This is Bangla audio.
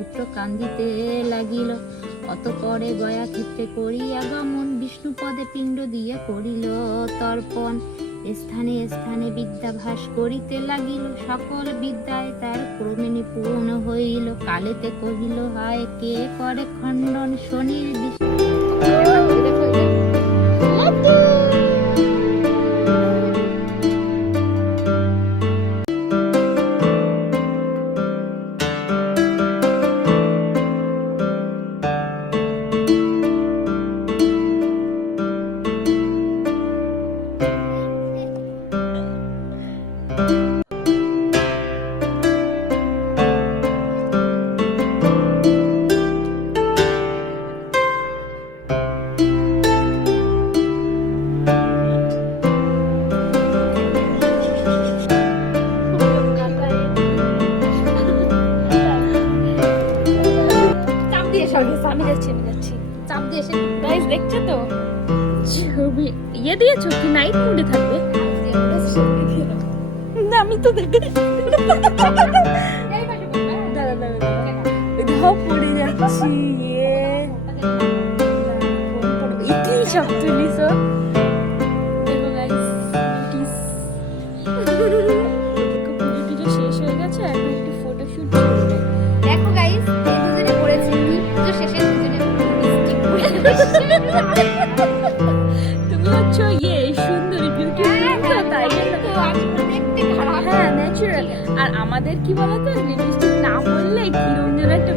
পুত্র কান্দিতে লাগিল। অতঃপরে গয়া ক্ষেত্রে করিয়া গমন, বিষ্ণুপদে পিণ্ড দিয়া করিল তর্পণ। স্থানে স্থানে বিদ্যাভাস করিতে লাগিল, সকল বিদ্যায় তার ক্রমে নিপুণ হইল। কালেতে কহিল হায় কে করে খণ্ডন শনির আমি যাচ্ছি চাপ দিয়ে এসে গাইস দেখছো তো ছবি ইয়ে দিয়েছো কি নাইট মুডে থাকবে না আমি তো দেখে ধপ পড়ে যাচ্ছি ইতি সব তুলিছো দেখো গাইস পুজো শেষ হয়ে গেছে এখন একটু ফটোশুট করবে। দেখো গাইস এই দুজনে পড়েছে কি পুজো শেষে দুজনে তুমি হচ্ছে ইয়ে সুন্দরী বিউটি তাই হ্যাঁ ন্যাচারাল। আর আমাদের কি বলতো লিপস্টিক না পরলে কিরকম যেন একটা